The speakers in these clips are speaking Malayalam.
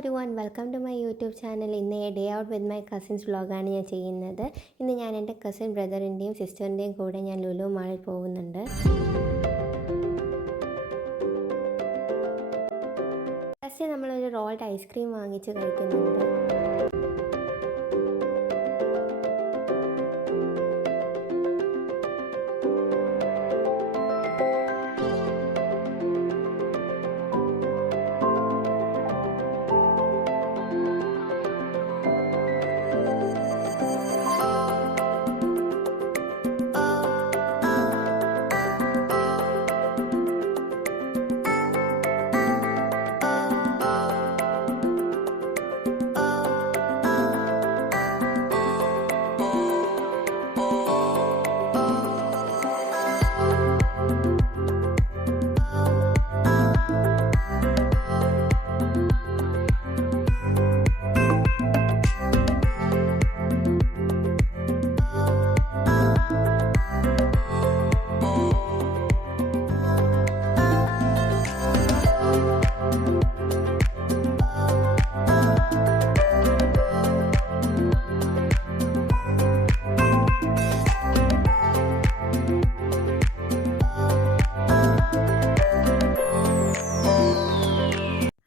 everyone, welcome to my YouTube channel. ഇന്ന് day out with my cousins വ്ളോഗാണ് ഞാൻ ചെയ്യുന്നത്. ഇന്ന് ഞാൻ എൻ്റെ കസിൻ ബ്രദറിൻ്റെയും സിസ്റ്ററിൻ്റെയും കൂടെ ഞാൻ ലുലു മാളിൽ പോകുന്നുണ്ട്. ഫസ്റ്റ് നമ്മളൊരു റോൾഡ് ഐസ്ക്രീം വാങ്ങിച്ച് കഴിക്കുന്നുണ്ട്.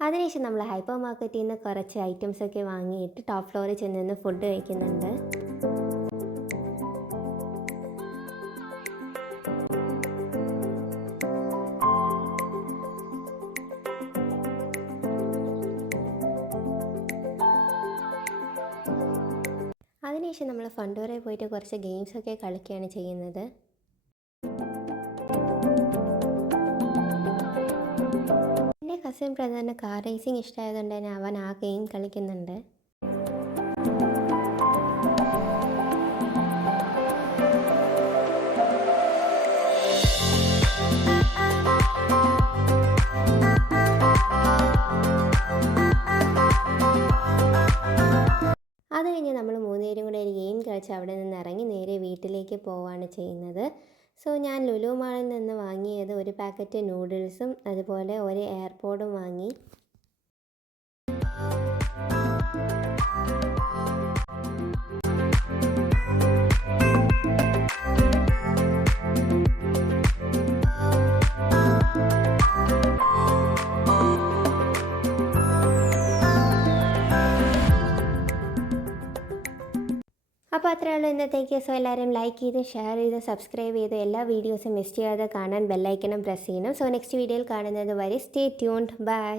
അതിനുശേഷം നമ്മൾ ഹൈപ്പർ മാർക്കറ്റിൽ നിന്ന് കുറച്ച് ഐറ്റംസൊക്കെ വാങ്ങിയിട്ട് ടോപ്പ് ഫ്ലോറിൽ ചെന്ന് ഫുഡ് കഴിക്കുന്നുണ്ട്. അതിനുശേഷം നമ്മൾ ഫണ്ടോറയിൽ പോയിട്ട് കുറച്ച് ഗെയിംസൊക്കെ കളിക്കുകയാണ് ചെയ്യുന്നത്. എൻ്റെ കസിൻ ബ്രദറിന് കാർ റേസിംഗ് ഇഷ്ടമായതുകൊണ്ട് തന്നെ അവൻ ആ ഗെയിം കളിക്കുന്നുണ്ട്. അത് കഴിഞ്ഞ് നമ്മൾ മൂന്നുപേരും കൂടെ ഒരു ഗെയിം കളിച്ച് അവിടെ നിന്ന് ഇറങ്ങി നേരെ വീട്ടിലേക്ക് പോവുകയാണ് ചെയ്യുന്നത്. സോ ഞാൻ ലുലു മാളിൽ നിന്ന് വാങ്ങിയത് ഒരു പാക്കറ്റ് നൂഡിൽസും അതുപോലെ ഒരു എയർപോഡും വാങ്ങി. അപ്പോൾ അത്രയേ ഉള്ളൂ ഇന്നത്തേക്ക്. സോ എല്ലാവരും ലൈക്ക് ചെയ്ത് ഷെയർ ചെയ്ത് സബ്സ്ക്രൈബ് ചെയ്ത് എല്ലാ വീഡിയോസും മിസ് ചെയ്യാതെ കാണാൻ ബെല്ലൈക്കണം പ്രസ് ചെയ്യണം. സോ നെക്സ്റ്റ് വീഡിയോയിൽ കാണുന്നത് വരെ സ്റ്റേ ട്യൂൺഡ്. ബൈ.